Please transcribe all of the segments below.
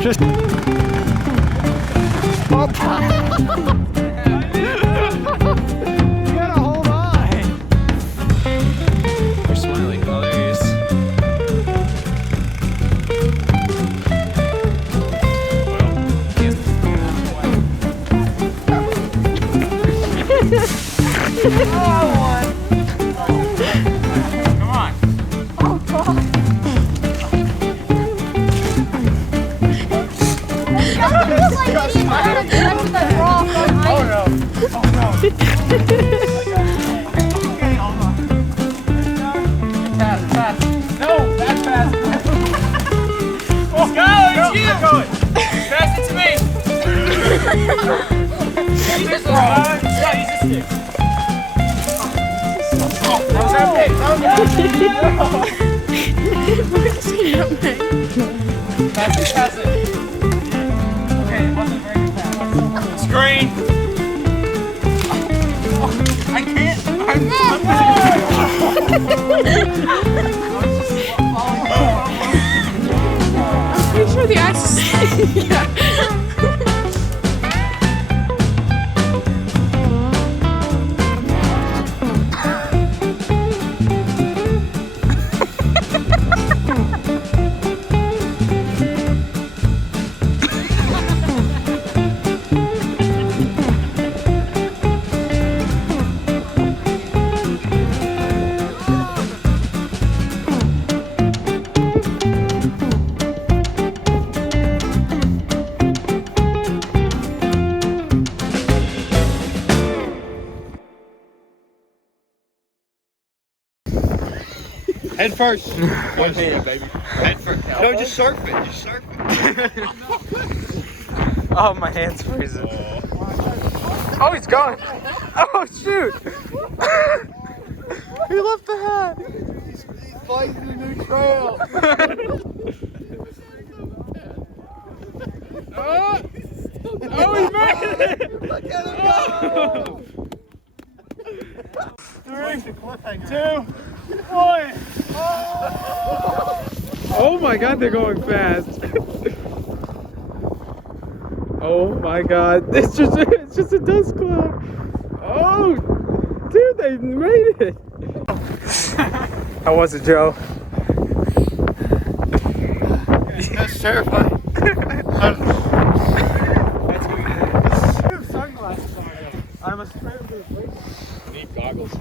Just. You gotta hold on. You're smiling. Oh, there he is. Come on. Oh god. It's like he's trying to touch the rock on ice. Oh no. Oh no. Okay, hold on. Pass, pass. No, that's fast. Let's go, it's you. Pass it to me. Use this stick. That was okay. Pass it, pass it. Okay, it wasn't very good pass. Screen. I can't. I'm pretty sure the ice is. Yeah. Head first. One hand, baby. Head first. No, just surf it. Just surf it. Oh, my hand's freezing. Oh, he's going. Oh, shoot. He left the hat. He's finding a new trail. Oh, he made it. Look at him go. 3, 2, 1. Oh my god, they're going fast. Oh my god, it's just a dust cloud. Oh, dude, they made it. How was it, Joe? That's terrifying. Sunglasses on. I'm afraid of the face. Need goggles.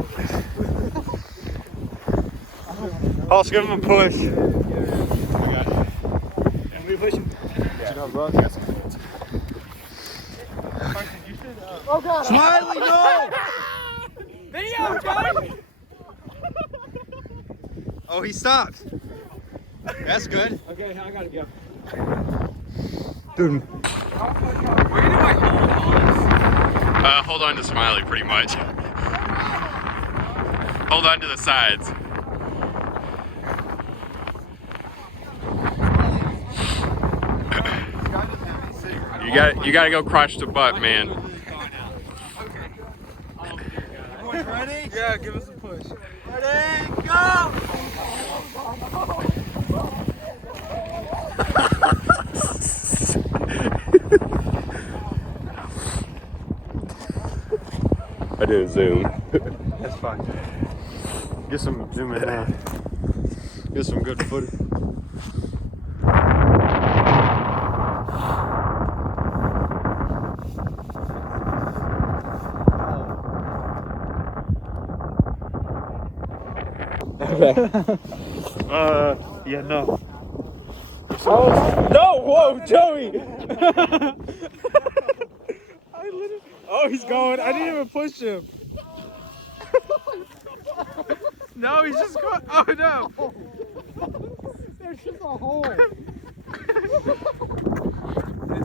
Oh, let's give him a push. I got it. And we push him. Yeah. You know, bro, that's Oh god. Smiley, no! Video, Joey! Oh, he stopped. That's good. Okay, I gotta go. Dude. Where do I Hold on to Smiley, pretty much. Hold on to the sides. You gotta go crotch to butt, man. Ready? Yeah, give us a push. Ready, go! I didn't zoom. That's fine. Get some zoom in now. Get some good footage. Yeah, no. Oh, no! Whoa, Joey! Oh, he's going. I didn't even push him. No, he's just going. Oh, no. There's just a hole.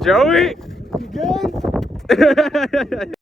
Joey? You good?